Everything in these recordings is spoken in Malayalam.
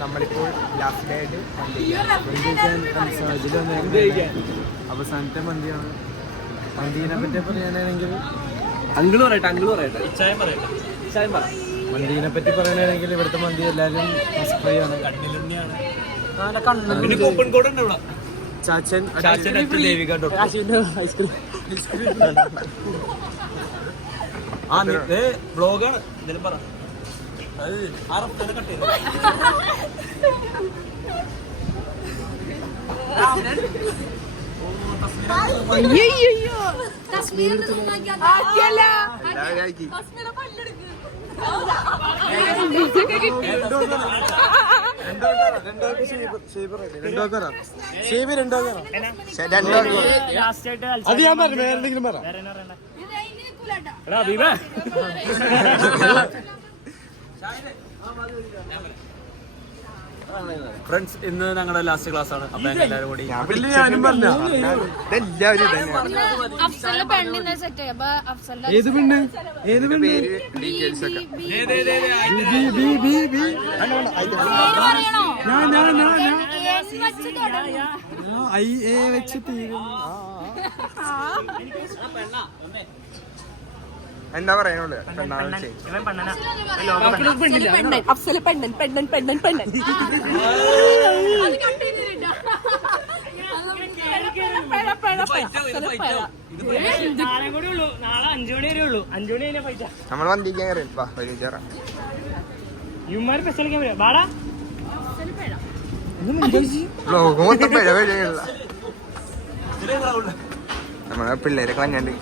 നമ്മളിപ്പോൾ ലാസ്റ്റ് ഡേ ആയിട്ട് അവസാനത്തെ മന്തിയാണ്. മന്തിനെ പറ്റി പറയാനാണെങ്കിൽ അങ്കിള് പറയട്ടെ മന്തിനെ പറ്റി പറയാനാണെങ്കിൽ ഇവിടുത്തെ മന്തി എല്ലാവരും മസ്ഫ്രൈയാണ്. ചാച്ചൻ ബ്ലോഗാണ് എന്തെങ്കിലും പറ. കട്ട് ചെയ്തു അത് ഞാൻ പറഞ്ഞു. വേറെ എന്തെങ്കിലും പറ. ഫ്രണ്ട്സ്, ഇന്ന് ഞങ്ങളുടെ ലാസ്റ്റ് ക്ലാസ് ആണ്. അപ്പൊ എല്ലാവരും കൂടി ഏത് പെണ്ണ് വെച്ച് തീരും. എന്താ പറയാനുള്ളത്? നമ്മൾ വന്ദിക്കാൻ നമ്മളെ പിള്ളേരൊക്കെ വഞ്ഞാണ്ട്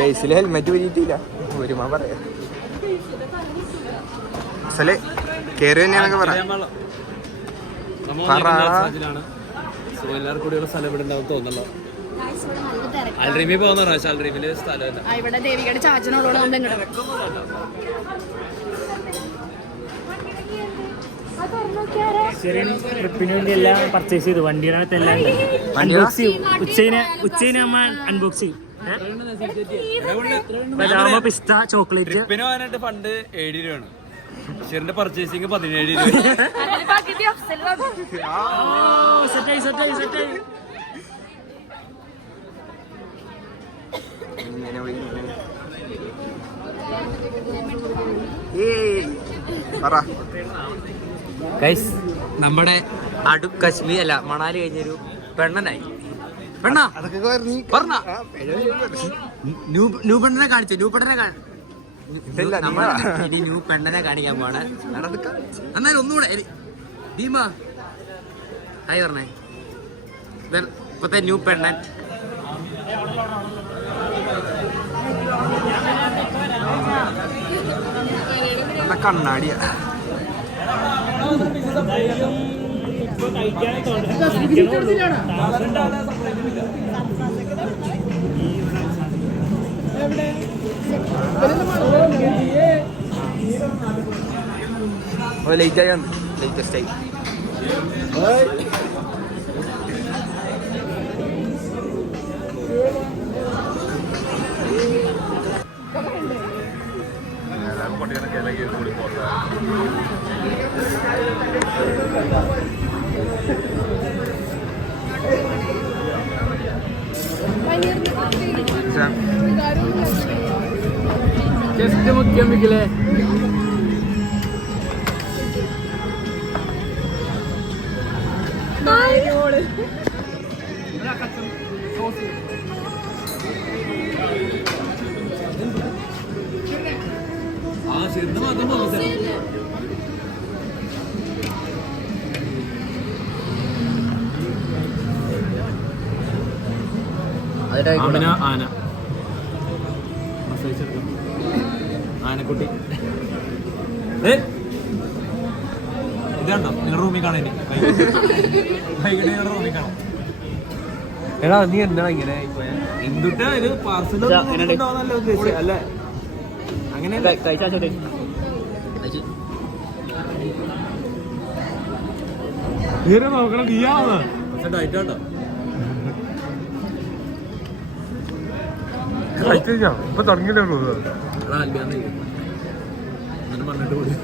ബേസിൽ ഹെൽമെറ്റ് ഊരിയിട്ടില്ല. ഒരുമാ പറയാ കേറി തന്നെയാണൊക്കെ പറയാം. എല്ലാവർക്കും കൂടിയുള്ള സ്ഥലം ഇവിടെ ഉണ്ടാവും തോന്നല്ലോ. അൽഡ്രീമിൽ പോകുന്ന പ്രാവശ്യം അൽഡ്രീമില് സ്ഥലമല്ല. ഇവിടെ ദേവികയുടെ ചാച്ചനോട് ട്രിപ്പിന് വേണ്ടി എല്ലാം പർച്ചേസ് ചെയ്തു. വണ്ടിയുടെ എല്ലാം അൺബോക്സ് ചെയ്യും. ഉച്ചയിന് അമ്മ അൺബോക്സ് ചെയ്യും. ബദാമ, പിസ്ത, ചോക്ലേറ്റ്. ട്രിപ്പിന് പോകാനായിട്ട് ഫണ്ട് 7 രൂപയാണ്. ഷെറിന്റെ പർച്ചേസിങ് 17 രൂപ. നമ്മുടെ കശ്മീർ അല്ല മണാലി കഴിഞ്ഞൊരു പെണ്ണനായി. ന്യൂ പെണ്ണനെ കാണിച്ചു. ന്യൂ പെണ്ണനെ കാണിക്കാൻ പോണ. എന്നാലും ഒന്നുകൂടെ ഭീമ ഹായ് പറഞ്ഞേ. ഇപ്പത്തെ ന്യൂ പെണ്ണൻ കണ്ണാടിയാ. ലേറ്റായി വന്നു. ലേറ്റസ്റ്റ് ആയി. ജസ്റ്റ് മുഖ്യം വിക്കില്ലേ. ആന ആനക്കുട്ടി ഇതാണോ നിങ്ങളുടെ റൂമിൽ കാണാൻ? റൂമിൽ കാണാം. എടാ നീ എന്താ ഇങ്ങനെ എന്തുട്ടാ ഒരു പാർസൽ അല്ലേ? അങ്ങനെ തീരെ നോക്കണം. നീയാവുന്ന പക്ഷെ ഡയറ്റാട്ടോ. ഇപ്പൊ തുടങ്ങിയില്ലേ പറഞ്ഞിട്ട് പോയി.